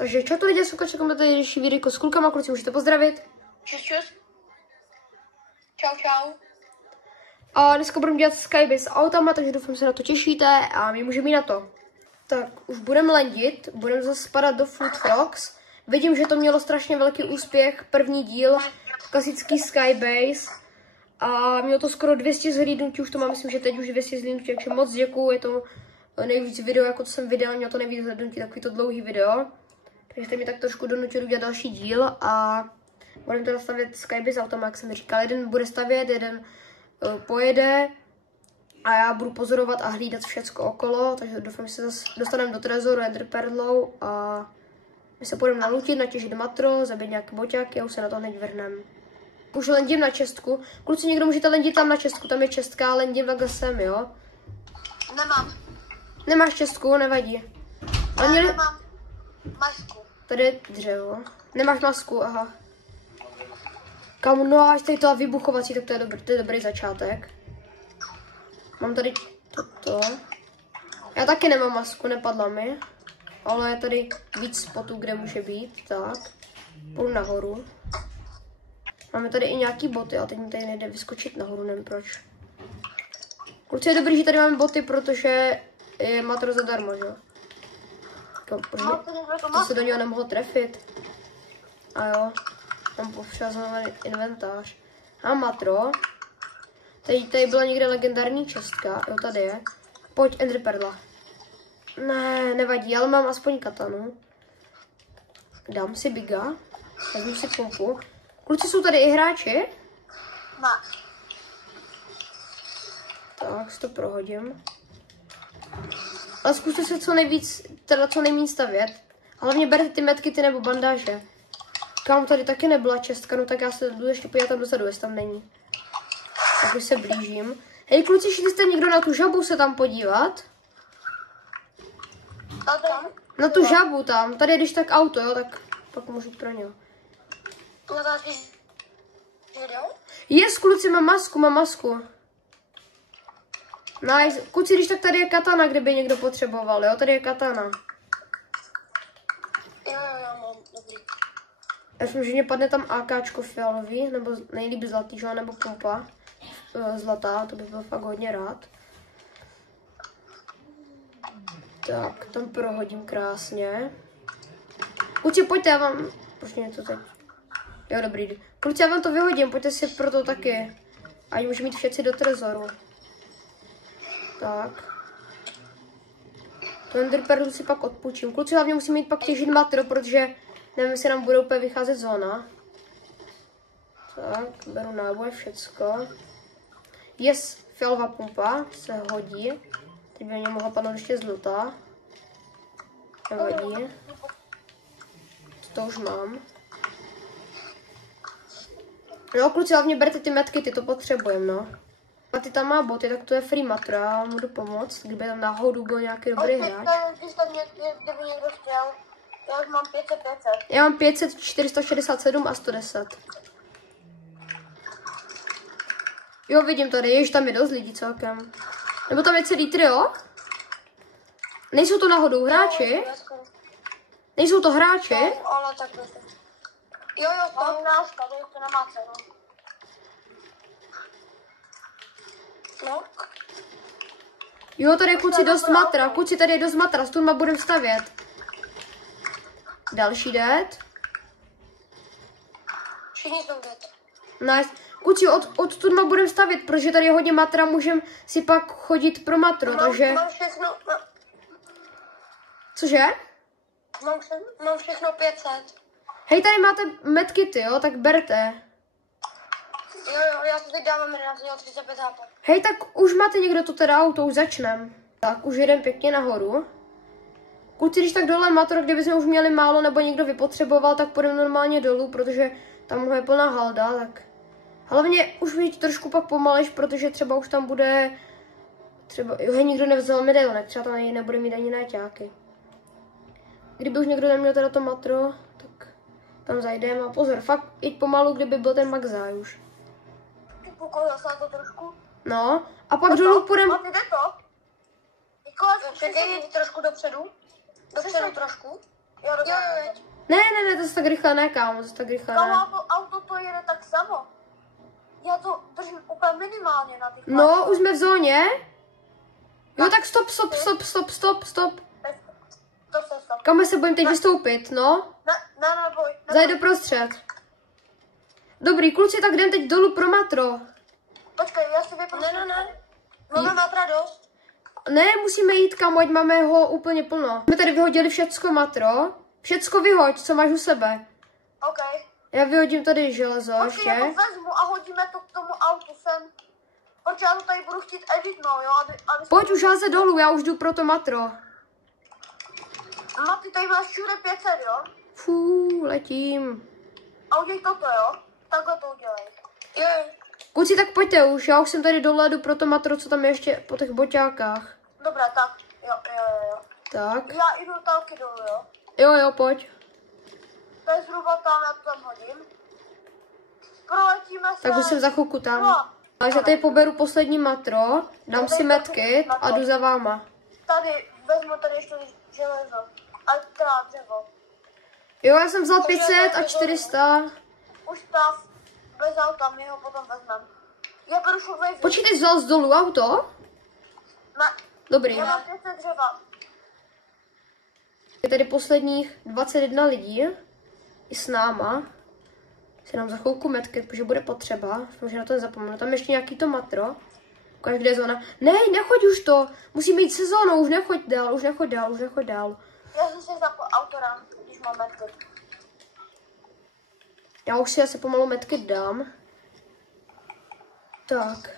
Takže čau to lidi, čekám na tady další videjko s klukama, kluci můžete pozdravit. Čus, čus. Čau, čau. A dneska budeme dělat Skybase s autama, takže doufám, že se na to těšíte a my můžeme jít na to. Tak, už budeme landit, budeme zase spadat do Food Frogs. Vidím, že to mělo strašně velký úspěch, první díl, klasický Skybase. A mělo to skoro 200 zhlídnutí, už to mám, myslím, že teď už 200 zhlídnutí, takže moc děkuju, je to nejvíc video, jako to jsem viděl, mělo to nejvíc zhlídnutí, takový to dlouhý video. Takže jste mi tak trošku donutil udělat další díl a budeme teda stavět Skybase autama, jak jsem říkal. Jeden bude stavět, jeden pojede a já budu pozorovat a hlídat všecko okolo, takže doufám, že se zase dostaneme do trezoru Ender Perlou a my se půjdeme nalutit, natěžit matro, zabít nějaké boťáky a už se na to hned vrhneme. Už lendím na čestku. Kluci, někdo můžete lendit tam na čestku, tam je čestka, lendím takhle sem, jo? Nemám. Nemáš čestku, nevadí. Ale Nemám masku. Tady je dřevo. Nemáš masku, aha. Kámo, no a až tady to vybuchovací, tak to je dobrý začátek. Mám tady toto. Já taky nemám masku, nepadla mi. Ale je tady víc spotů, kde může být. Tak. Půjdu nahoru. Máme tady i nějaký boty, ale teď mi tady nejde vyskočit nahoru, nevím proč. Kluci, je dobrý, že tady máme boty, protože je matro zadarmo, že jo? To se do něho nemohlo trefit. A jo, tam potřeba inventář. A matro. Tady byla někde legendární čestka, jo, tady je. Pojď, Ender Perla. Ne, nevadí, ale mám aspoň katanu. Dám si biga. Vezmu si pumpu. Kluci, jsou tady i hráči? Máš. Tak, si to prohodím. Ale zkuste se co nejvíc, teda co nejméně stavět. Hlavně berte ty medkity nebo bandáže. Kámo, tady taky nebyla čestka, no tak já se jdu ještě podívat tam dozadu, jestli tam není. Tak už se blížím. Hej kluci, šli jste někdo na tu žabu se tam podívat? Na tu žabu tam, tady je když tak auto, jo, tak pak můžu pro něho. Yes, kluci, mám masku. Nice. Kluci, když tak tady je katana, kdyby někdo potřeboval, jo? Tady je katana. Jo, mám, dobrý. Já myslím, že mě padne tam AKčko fialový, nebo nejlíp zlatý, že? Nebo pumpa zlatá, to bych byl fakt hodně rád. Tak, tam prohodím krásně. Kluci, pojďte, já vám... Proč mě to teď? Jo, dobrý. Kluci, já vám to vyhodím, pojďte si pro to taky. Ať můžeme mít všetci do trezoru. Tak. To Ender Perlu si pak odpůjčím. Kluci, hlavně musíme jít pak těžit matro, protože nevím, jestli nám bude úplně vycházet zóna. Tak, beru náboje, všecko. Yes, fialová pumpa se hodí. Teď by mě mohla padnout ještě zlutá. Nevadí. To už mám. No, kluci, hlavně berte ty medkity, to potřebujeme, no. A ty tam má boty, tak to je free matro, já vám budu pomoct, kdyby tam náhodou byl nějaký dobrý hráč. Kdyby někdo chtěl, já už mám 500. Já mám 500, 467 a 110. Jo, vidím tady, jež tam je dost lidí celkem. Nebo tam je celý trio? Nejsou to náhodou hráči? Nejsou to hráči? No, ale tak to. Jo, to náška, to nemá cenu. No. Jo, tady je kluci dost matra, kluci, tady je dost matra, s tudma budeme stavět. Další dead. Všichni jsou dead. Nice. Kluci, od tudma budeme stavět, protože tady je hodně matra, můžeme si pak chodit pro matro, takže... Mám všechno... Cože? Mám všechno 500. Hej, tady máte medkity, jo, tak berte. Jo, já si teď dávám 35 HP. Hej, tak už máte někdo to teda auto, už začnem. Tak, už jedem pěkně nahoru. Kluci, když tak dole matro, kdyby jsme už měli málo nebo někdo vypotřeboval, tak půjdeme normálně dolů, protože tam je plná halda, tak... Hlavně už vidíte trošku pak pomaleš, protože třeba už tam bude... Třeba, jo, nikdo nevzal medailonek, třeba tam nebude mít ani náťáky. Kdyby už někdo neměl teda to matro, tak tam zajdeme a pozor, fakt jít pomalu, kdyby byl ten Magzaj už. Pokolil jsem to trošku. No, a pak dolů půjdeme... A jde to? Čekej, jít trošku dopředu. Dopředu trošku. Jo, dobré. Ne, to se tak rychle ne, kámo, to se tak rychle ne. Kámo, auto to jede tak samo. Já to držím úplně minimálně na těch No, už jsme v zóně. Jo, tak stop. Stop. Kam se budeme teď vystoupit, no? Ne, boj. Zajď doprostřed. Dobrý, kluci, tak jdem teď dolů pro matro. Počkej, já si vyprosím. Ne. Máme matra dost. Ne, musíme jít, kámo, ať máme ho úplně plno. My tady vyhodili všecko matro. Všecko vyhoď, co máš u sebe. OK. Já vyhodím tady železo ještě. Já to vezmu a hodíme to k tomu autu sem. Protože já to tady budu chtít editnout, jo? Aby Pojď už házet dolů, já už jdu pro to matro. Ty tady máš všude 500, jo? Fú, letím. A udělej toto, jo? Takhle to udělej. Jo. Kluci, tak pojďte už, já už jsem tady dole, jdu pro to matro, co tam je ještě po těch boťákách. Dobré, tak. Jo. Tak. Já jdu taky dolů, jo? Jo, pojď. To je zhruba tam, já to tam hodím. Proletíme se. Tak už jsem za chvilku tam. No. A já tady poberu poslední matro, dám si medkit a jdu za váma. Tady, vezmu tady ještě železo. A teda dřevo. Jo, já jsem vzal 500 a 400. Už stav, bez auta, my ho potom vezmeme. Já beru šuplej. Počkej, vzal z dolů auto? Ne. Dobrý. Já mám 500 dřeva. Je tady posledních 21 lidí. I s náma. Si nám za chvilku medkit, protože bude potřeba. Možná na to nezapomenu. Tam ještě nějaký to matro. Ukáž, kde je zóna. Ne, nechoď už to. Musíme jít sezónou, už nechoď dál. Já jsem si zapl autora, když mám medkit. Já už si asi pomalu medkit dám. Tak.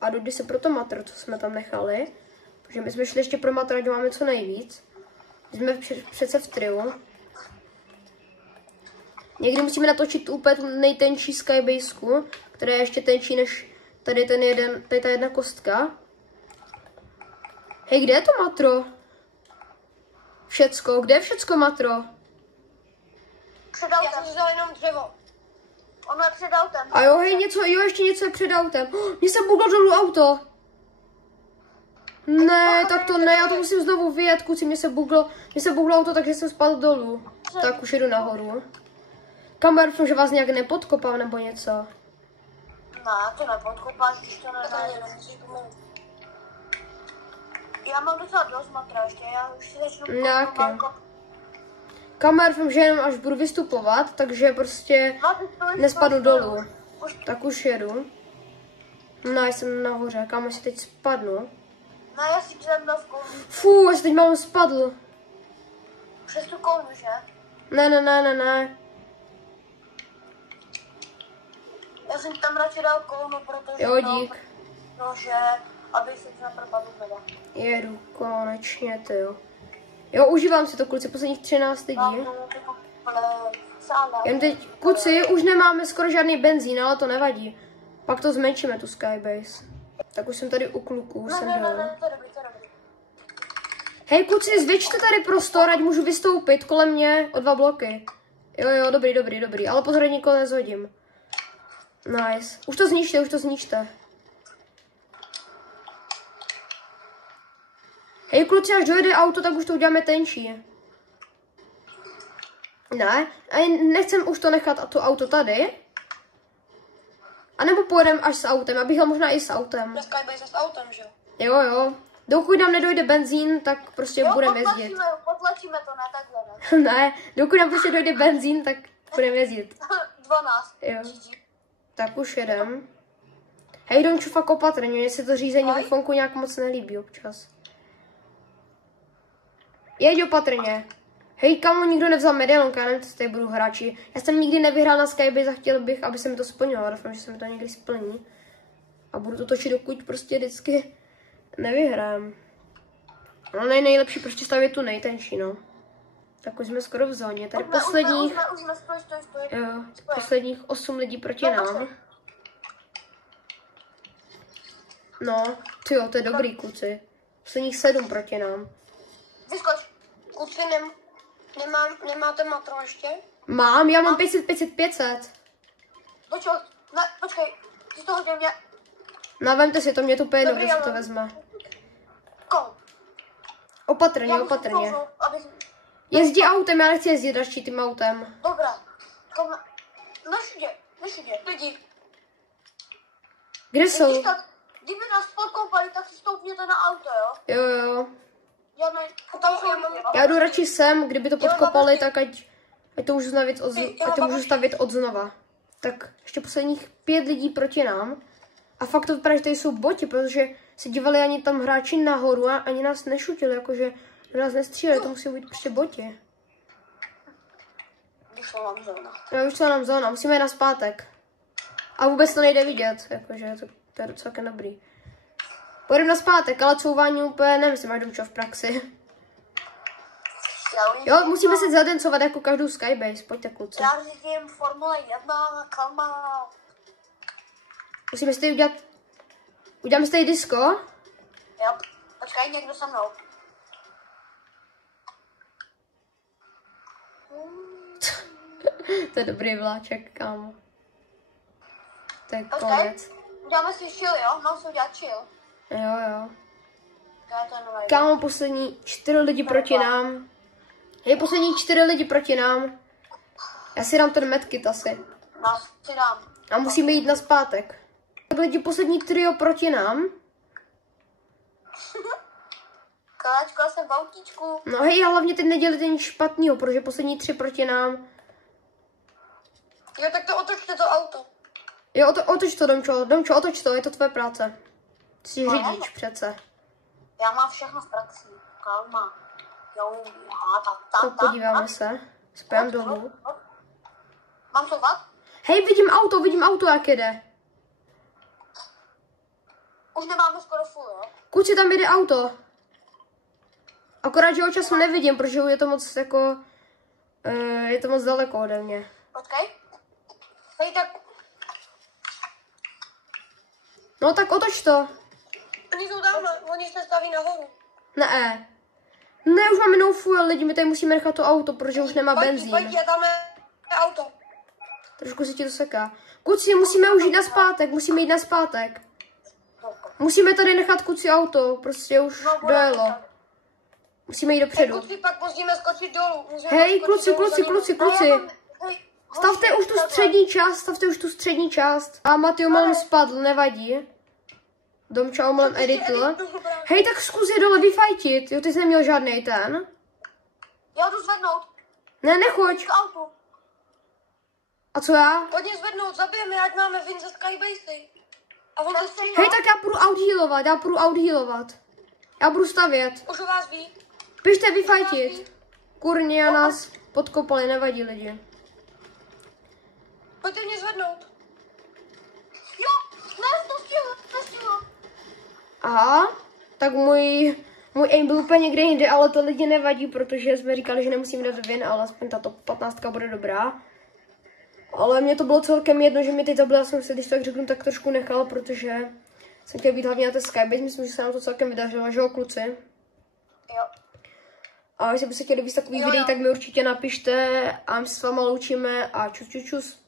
A jdu se pro to matro, co jsme tam nechali. Protože my jsme šli ještě pro matro, ať máme co nejvíc. Jsme přece v triu. Někdy musíme natočit úplně tu nejtenčí skybasku, která je ještě tenčí než tady ta jedna kostka. Hej, kde je to matro? Všecko, kde je všecko matro? Před autem. Já jsem vzal jenom dřevo. Ono je před autem. A jo, hej, ještě něco je před autem. Mně se buglo dolů auto. Ne, tak to ne, já to musím znovu vyjet, kluci, mně se buglo auto, takže jsem spadl dolů. Tak už jedu nahoru. Kamer, doufám, že vás nějak nepodkopám nebo něco. Ne, to nepodkopáš, když to nedáš. Já mám docela dost matra ještě, já už si začnu podkopávat. Kamer, doufám, že jenom až budu vystupovat, takže prostě nespadnu dolů. Tak už jedu. No, jsem nahoře, kam si teď spadnu. No, já si dám na kounu. Fú, já si teď mám spadl. Přes tu kounu, že? Ne. Já jsem tam radši dal kounu, protože jo, dík. No, že aby se to nepropadlo teda. Jedu, konečně, ty jo. Jo, užívám si to, kluci, posledních 13 lidí. Jen teď, kluci, už nemáme skoro žádný benzín, ale to nevadí. Pak to zmenšíme, tu skybase. Tak už jsem tady u kluků, už jsem dole. Ne, to je dobrý. Hej, kluci, zvětšte tady prostor, ať můžu vystoupit kolem mě o 2 bloky. Jo, dobrý, ale pozor, nikoho nezhodím. Nice. Už to zničte. Hej, kluci, až dojede auto, tak už to uděláme tenčí. Ne, a nechcem už to nechat a to auto tady. A nebo pojedeme až s autem, abych jel možná i s autem. Na Skybase s autem, že? Jo. Dokud nám nedojde benzín, tak prostě budeme jezdit. Potlačíme to, ne takhle, ne? Ne, dokud nám prostě dojde benzín, tak budeme jezdit. 12. Jo. Tak už jedem. Hej, Donču, fakt opatrně, mně se to řízení ve fonku nějak moc nelíbí občas. Jeď opatrně. Hej, kamo, nikdo nevzal medailonka, já nevím, co tady budu hráči. Já jsem nikdy nevyhrál na Skybase a chtěl bych, aby se mi to splnilo. Doufám, že se mi to někdy splní. A budu to točit, dokud prostě vždycky nevyhrám. No, nejlepší prostě stavět tu nejtenčí, no. Tak už jsme skoro v zóně. Tady posledních... Jo, posledních 8 lidí proti nám. No, tyjo, to je dobrý, kluci. Posledních 7 proti nám. Vyskoč. Kluci, nemáte matro ještě? Mám, já mám 500. Ne, počkej, ty to hodil mě. No, vemte si to, mě to úplně jedno, kdo si to vezme. Opatrně. Jezdí autem, já nechci jezdit radši tím autem. Dobrá. Našidě, lidi. Kde jsou? Když tak, kdyby nás podkopali, tak si stoupněte na auto, jo? Jo. Tam jsou lidi, jo? Já jdu radši sem, kdyby to podkopali, tak ať to můžu stavět od znova. Tak ještě posledních 5 lidí proti nám. A fakt to vypadá, že tady jsou boti, protože se dívali ani tam hráči nahoru a ani nás nešutili, jakože nás nestříleli, to musí být prostě boti. Vyšla nám zóna. Jo, vyšla nám zóna, musíme jít nazpátek. A vůbec to nejde vidět, jakože to je docela dobrý. Půjdeme nazpátek, ale couvání úplně nemyslím, až Domčo v praxi. Jo, musíme se zadencovat jako každou Skybase, pojďte kluci. Já řídím Formule 1, kalma. Musíme si tady uděláme si tady disco. Jo, počkej, někdo se mnou. To je dobrý vláček, kámo. To je Počkej, konec. uděláme si chill, jo? Mám si udělat chill. Jo. Já to nevím. Kámo, poslední 4 lidi proti nám. Je poslední 4 lidi proti nám. Já si dám ten medkit asi. Nás si dám. A musíme jít nazpátek. Tak lidi, poslední trio proti nám. Kaláčko, já jsem v autíčku. No hej, a hlavně teď nedělejte nic špatného, protože poslední 3 proti nám. Jo, tak to otočte to auto. Jo, otoč to, Domčo. Domčo, otoč to, je to tvoje práce. Jsi řidič přece. Já mám všechno v praxi. Kalma. Jo, Tak podíváme se. Spojím dolů. Mám souvat? Hej, vidím auto, jak jede. Už nemáme skoro full, jo? Kluci, tam jede auto. Akorát, že ho času nevidím, protože je to moc jako... je to moc daleko ode mě. Počkej. Hej, tak... No tak otoč to. Oni jsou tamhle, oni se staví nahoru. Ne, už máme no fuel, lidi, my tady musíme nechat to auto, protože už nemá benzín. Pojď, tam je auto. Trošku si ti to seká. Kluci, musíme už jít nazpátek, Musíme tady nechat kluci auto, prostě už dojelo. Musíme jít dopředu. Kluci, pak musíme skočit dolů. Hej, kluci. Stavte už tu střední část. A Matyjo malem spadl, nevadí. Domča omlem editl. Hej, tak zkus je dole vyfajtit. Jo, ty jsi neměl žádnej ten. Já jdu zvednout. Ne, nechoď. A co já? Pojď mě zvednout, zabijeme, ať máme win ze Skybasey. A on se střílá. Hej, tak já půjdu outhealovat. Já budu stavět. Už u vás ví. Běžte vyfajtit. Kurně, a nás podkopali, nevadí lidi. Pojďte mě zvednout. Jo, ne, to stihlo. Aha, tak můj aim byl úplně někde jinde, ale to lidi nevadí, protože jsme říkali, že nemusíme dát win, ale aspoň tato 15 bude dobrá. Ale mně to bylo celkem jedno, že mi teď zabila, já jsem se, když tak řeknu, tak trošku nechal, protože jsem chtěl být hlavně na té Skybase, myslím, že se nám to celkem vydařilo, že jo, kluci? Jo. A jestli byste chtěli víc takových videí, tak mi určitě napište a my se s váma loučíme a čus.